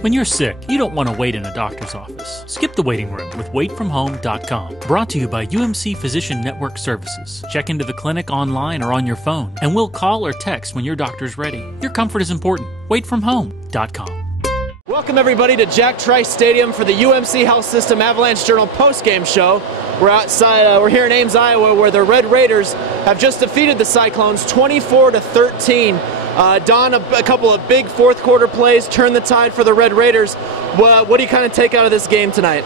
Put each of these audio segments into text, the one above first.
When you're sick, you don't want to wait in a doctor's office. Skip the waiting room with waitfromhome.com. Brought to you by UMC Physician Network Services. Check into the clinic online or on your phone, and we'll call or text when your doctor's ready. Your comfort is important. Waitfromhome.com. Welcome everybody to Jack Trice Stadium for the UMC Health System Avalanche-Journal Postgame show. We're outside, we're here in Ames, Iowa, where the Red Raiders have just defeated the Cyclones 24-13. Don, a couple of big fourth quarter plays turned the tide for the Red Raiders. What do you kind of take out of this game tonight?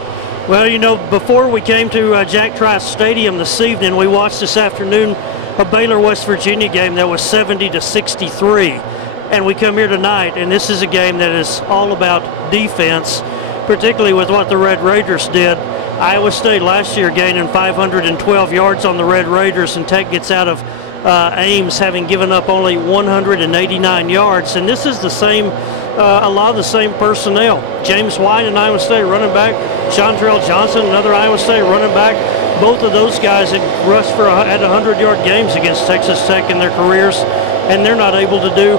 Well, you know, before we came to Jack Trice Stadium this evening, we watched this afternoon a Baylor, West Virginia game that was 70-63. And we come here tonight, and this is a game that is all about defense, particularly with what the Red Raiders did. Iowa State last year gaining 512 yards on the Red Raiders, and Tech gets out of Ames having given up only 189 yards. And this is the same, a lot of the same personnel. James White, an Iowa State running back. Chantrell Johnson, another Iowa State running back. Both of those guys had rushed for had 100-yard games against Texas Tech in their careers, and they're not able to do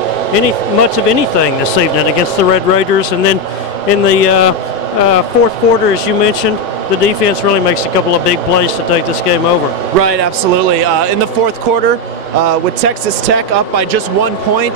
much of anything this evening against the Red Raiders. And then in the fourth quarter, as you mentioned, the defense really makes a couple of big plays to take this game over. Right, absolutely. In the fourth quarter, with Texas Tech up by just 1 point,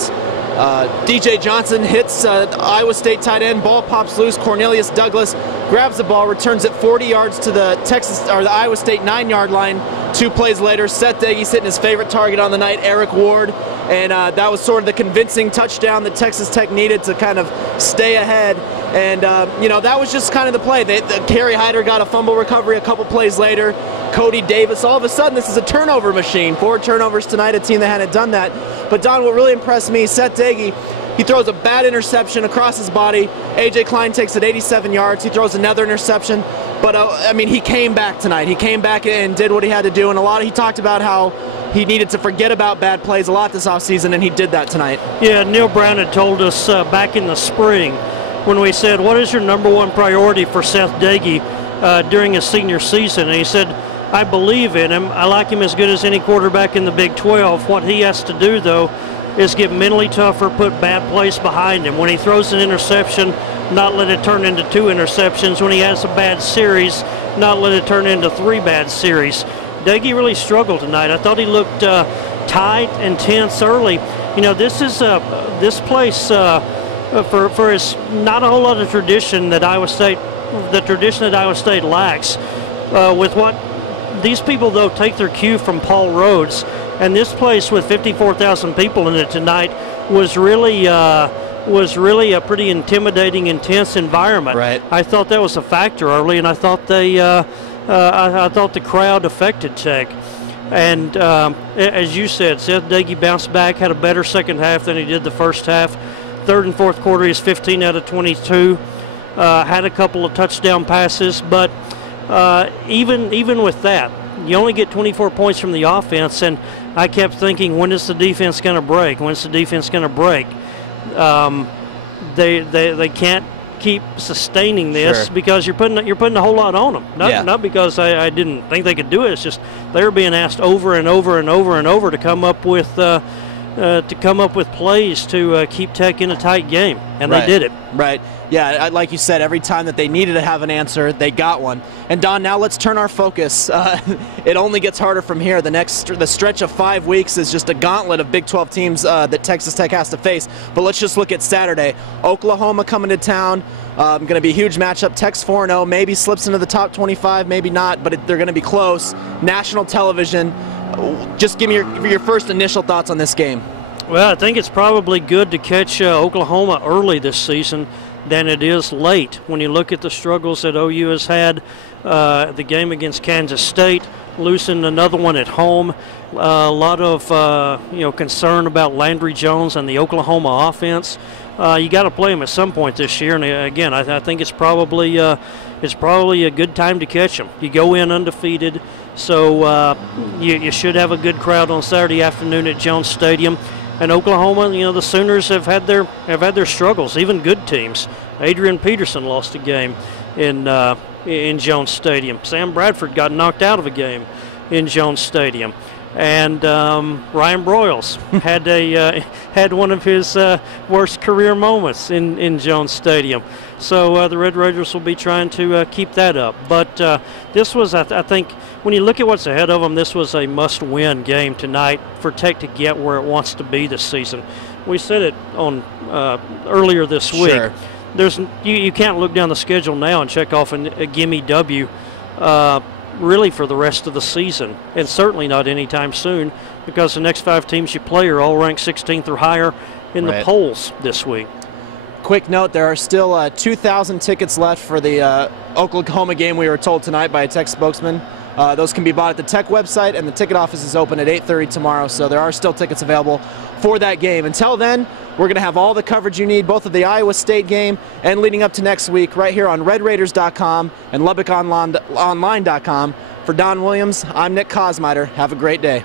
DJ Johnson hits Iowa State tight end. Ball pops loose. Cornelius Douglas grabs the ball, returns it 40 yards to the the Iowa State 9-yard line. 2 plays later, Seth Daigie's hitting his favorite target on the night, Eric Ward, and that was sort of the convincing touchdown that Texas Tech needed to kind of stay ahead. And you know, that was just kind of the play. Kerry Hyder got a fumble recovery a couple plays later. Cody Davis, all of a sudden, this is a turnover machine. 4 turnovers tonight, a team that hadn't done that. But Don, what really impressed me, Seth Daigie, he throws a bad interception across his body. A.J. Klein takes it 87 yards. He throws another interception. But, I mean, he came back tonight. He came back and did what he had to do. And he talked about how he needed to forget about bad plays a lot this offseason, and he did that tonight. Yeah, Neil Brown had told us back in the spring when we said, what is your #1 priority for Seth Daigie during his senior season? And he said, I believe in him. I like him as good as any quarterback in the Big 12. What he has to do, though, is get mentally tougher, put bad plays behind him. When he throws an interception, not let it turn into 2 interceptions. When he has a bad series, not let it turn into 3 bad series. Daigie really struggled tonight. I thought he looked tight and tense early. You know, this is this place for his not a whole lot of tradition that Iowa State, the tradition that Iowa State lacks. With what these people, though, take their cue from Paul Rhodes, and this place with 54,000 people in it tonight was really a pretty intimidating, intense environment. Right. I thought that was a factor early, and I thought I thought the crowd affected Tech. And as you said, Seth Daigie bounced back, had a better second half than he did the first half. Third and fourth quarter, he's 15 out of 22. Had a couple of touchdown passes, but even with that, you only get 24 points from the offense, and I kept thinking, when is the defense going to break? When's the defense going to break? They can't keep sustaining this. Sure. Because you're putting a whole lot on them. Not because I didn't think they could do it. It's just they were being asked over and over and over and over to come up with plays to keep Tech in a tight game, and Right. they did it. Right. Yeah, like you said, every time that they needed to have an answer, they got one. And Don, now let's turn our focus. It only gets harder from here. The stretch of 5 weeks is just a gauntlet of Big 12 teams that Texas Tech has to face. But let's just look at Saturday. Oklahoma coming to town. Going to be a huge matchup. Tech's 4-0, maybe slips into the top 25, maybe not, but they're going to be close. National television. Just give me your first initial thoughts on this game. Well, I think it's probably good to catch Oklahoma early this season than it is late. When you look at the struggles that OU has had, the game against Kansas State, losing another one at home, a lot of concern about Landry Jones and the Oklahoma offense. You got to play him at some point this year, and again, I think it's probably a good time to catch him. You go in undefeated, so you should have a good crowd on Saturday afternoon at Jones Stadium. And Oklahoma, you know, the Sooners have had their struggles, even good teams. Adrian Peterson lost a game in Jones Stadium. Sam Bradford got knocked out of a game in Jones Stadium. And Ryan Broyles had one of his worst career moments in Jones Stadium. So the Red Raiders will be trying to keep that up. But this was, I think, when you look at what's ahead of them, this was a must-win game tonight for Tech to get where it wants to be this season. We said it on earlier this week. Sure. You can't look down the schedule now and check off a gimme W really for the rest of the season, and certainly not anytime soon, because the next 5 teams you play are all ranked 16th or higher in the polls this week. Quick note, there are still 2,000 tickets left for the Oklahoma game we were told tonight by a Tech spokesman. Those can be bought at the Tech website, and the ticket office is open at 8:30 tomorrow, so there are still tickets available for that game. Until then, we're going to have all the coverage you need, both of the Iowa State game and leading up to next week, right here on RedRaiders.com and LubbockOnline.com. For Don Williams, I'm Nick Kosmider. Have a great day.